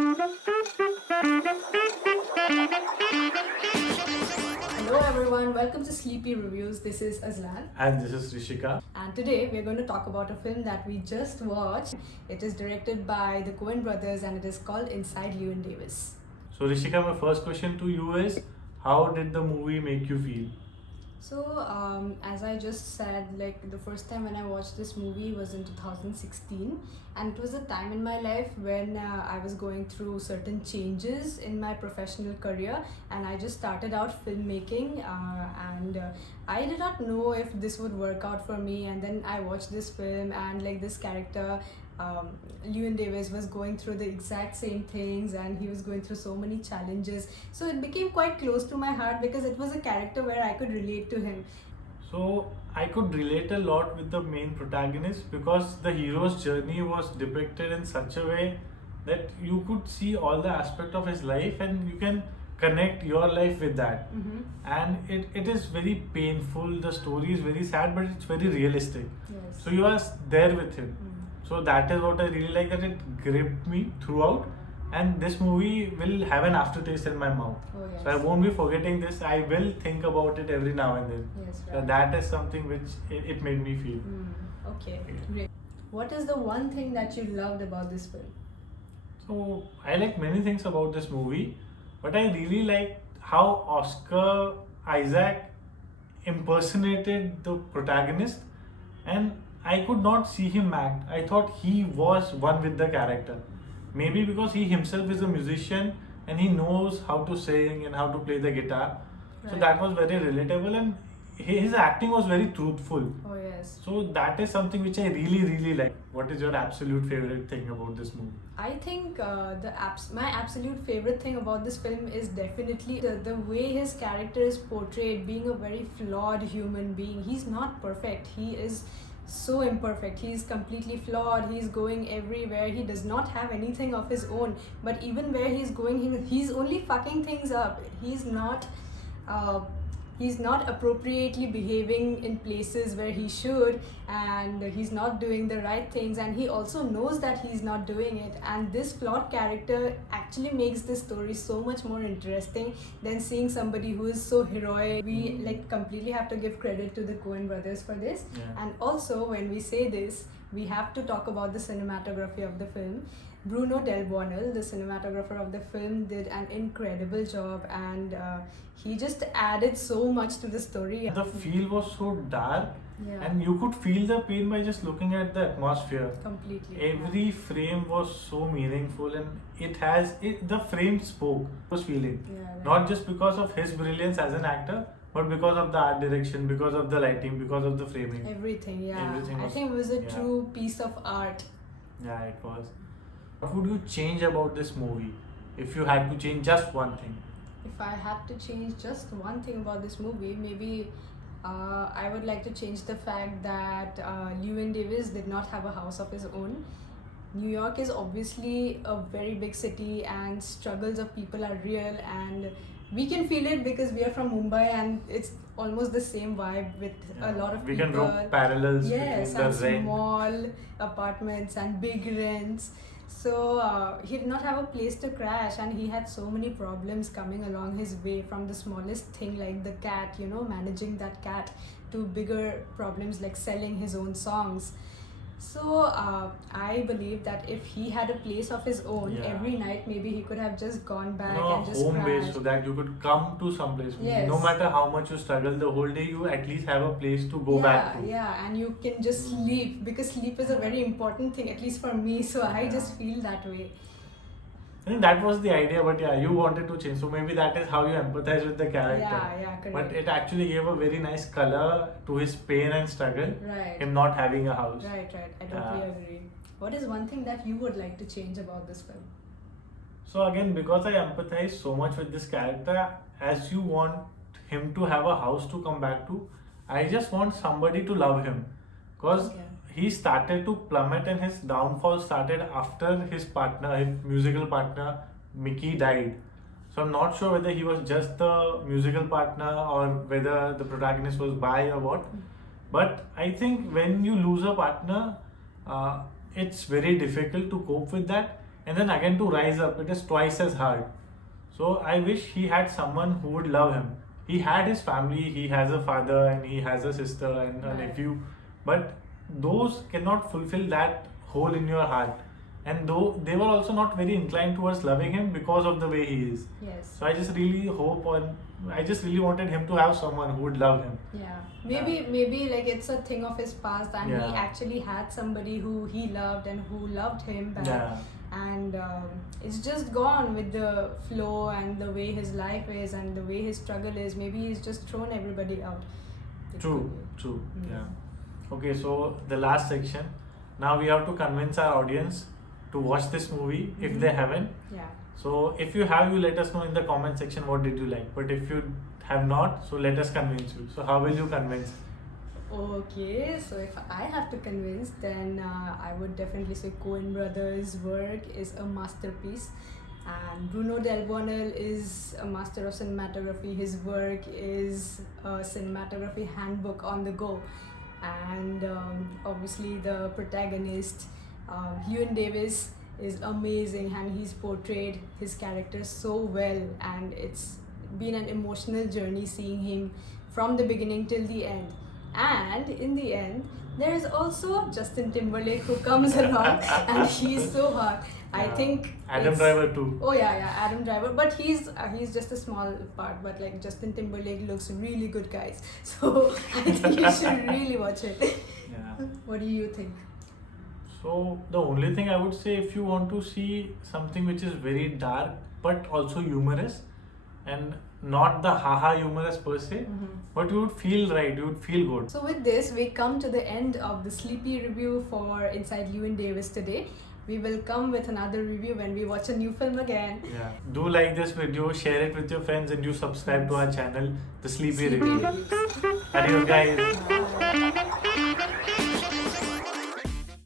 Hello everyone, welcome to Sleepy Reviews. This is Azlan, And this is Rishika. and today we're going to talk about a film that we just watched. It is directed by the Coen brothers and it is called Inside Llewyn Davis. So, Rishika, my first question to you is, how did the movie make you feel? So, as I just said, like the first time when I watched this movie was in 2016, and it was a time in my life when I was going through certain changes in my professional career, and I just started out filmmaking, and I did not know if this would work out for me. And then I watched this film, and like this character, Llewyn Davis was going through the exact same things and he was going through so many challenges. So it became quite close to my heart because it was a character where I could relate to him. So, I could relate a lot with the main protagonist because the hero's journey was depicted in such a way that you could see all the aspect of his life and you can connect your life with that. And it is very painful, the story is very sad, but it's very realistic. Yes. So, you are there with him. Mm. So that is what I really like, that it gripped me throughout, and this movie will have an aftertaste in my mouth. Oh, yes. So I won't be forgetting this. I will think about it every now and then. Yes, So right. that is something which it made me feel. Okay, Yeah. great. What is the one thing that you loved about this film? So I like many things about this movie, but I really like how Oscar Isaac impersonated the protagonist, and I could not see him act. I thought he was one with the character. Maybe because he himself is a musician and he knows how to sing and how to play the guitar. So Right. that was very relatable, and his acting was very truthful. Oh, yes. So that is something which I really like. What is your absolute favorite thing about this movie? I think my absolute favorite thing about this film is definitely the way his character is portrayed, being a very flawed human being. He's not perfect. He is so imperfect. He's completely flawed. He's going everywhere. He does not have anything of his own. But even where he's going, he's only fucking things up. Uh, he's not appropriately behaving in places where he should, and he's not doing the right things, and he also knows that he's not doing it. And this flawed character actually makes this story so much more interesting than seeing somebody who is so heroic. We like completely have to give credit to the Coen brothers for this. Yeah. And also when we say this, we have to talk about the cinematography of the film. Bruno Del Buonel, the cinematographer of the film, did an incredible job, and he just added so much to the story. The feel was so dark, Yeah. and you could feel the pain by just looking at the atmosphere. Completely. Every frame was so meaningful, and the frame spoke, was feeling. Yeah, right. Not just because of his brilliance as an actor, but because of the art direction, because of the lighting, because of the framing. Everything, yeah. Everything I was- think it was a yeah. true piece of art. Yeah, it was. What would you change about this movie if you had to change just one thing? If I had to change just one thing about this movie, maybe I would like to change the fact that Llewyn Davis did not have a house of his own. New York is obviously a very big city and struggles of people are real, and we can feel it because we are from Mumbai and it's almost the same vibe with a lot of We people. can draw parallels Yes, between and the rent. small apartments and big rents. So he did not have a place to crash, and he had so many problems coming along his way, from the smallest thing like the cat, managing that cat, to bigger problems like selling his own songs. So I believe that if he had a place of his own, Yeah. every night maybe he could have just gone back No, and just home base, crashed. so that you could come to some place. Yes. No matter how much you struggle the whole day, you at least have a place to go back to. Yeah, and you can just sleep, because sleep is a very important thing, at least for me. So I Yeah. just feel that way. I think that was the idea, but yeah, you wanted to change. So maybe that is how you empathize with the character. Yeah, correct. But it actually gave a very nice color to his pain and struggle, Right. him not having a house. Right. I totally Yeah. agree. What is one thing that you would like to change about this film? So again, because I empathize so much with this character, as you want him to have a house to come back to, I just want somebody to love him. Because Okay. he started to plummet and his downfall started after his musical partner, Mickey, died. So I'm not sure whether he was just the musical partner or whether the protagonist was bi or what. But I think when you lose a partner, it's very difficult to cope with that. and then again to rise up, it is twice as hard. So I wish he had someone who would love him. He had his family, he has a father and he has a sister and a Right. nephew, but those cannot fulfill that hole in your heart. And though they were also not very inclined towards loving him because of the way he is. Yes. So I just really hope, or I just really wanted him to have someone who would love him. Yeah. Maybe like it's a thing of his past, and he Yeah. actually had somebody who he loved and who loved him back. Yeah. And it's just gone with the flow and the way his life is and the way his struggle is. Maybe he's just thrown everybody out. It True, could be. true. Mm. Yeah. Okay, so the last section. Now we have to convince our audience to watch this movie if they haven't. Yeah. So if you have, you let us know in the comment section what did you like. But if you have not, so let us convince you. So how will you convince? Okay, so if I have to convince, then I would definitely say Coen Brothers' work is a masterpiece, and Bruno Del Bonel is a master of cinematography. His work is a cinematography handbook on the go, and obviously the protagonist, Llewyn Davis, is amazing, and he's portrayed his character so well, and it's been an emotional journey seeing him from the beginning till the end. And in the end, there is also Justin Timberlake who comes along, and he's so hot. I Yeah. think Adam it's- Driver too. Oh yeah, Adam Driver. But he's just a small part. But like Justin Timberlake looks really good, guys. So I think you should really watch it. Yeah. What do you think? So the only thing I would say, if you want to see something which is very dark but also humorous, and not the haha humorous per se, but you would feel right, you would feel good. So with this, we come to the end of the sleepy review for Inside Llewyn Davis today. We will come with another review when we watch a new film again. Yeah. Do like this video, share it with your friends, and do subscribe to our channel, The Sleepy Sleepy Review. Reviews. Adios, guys.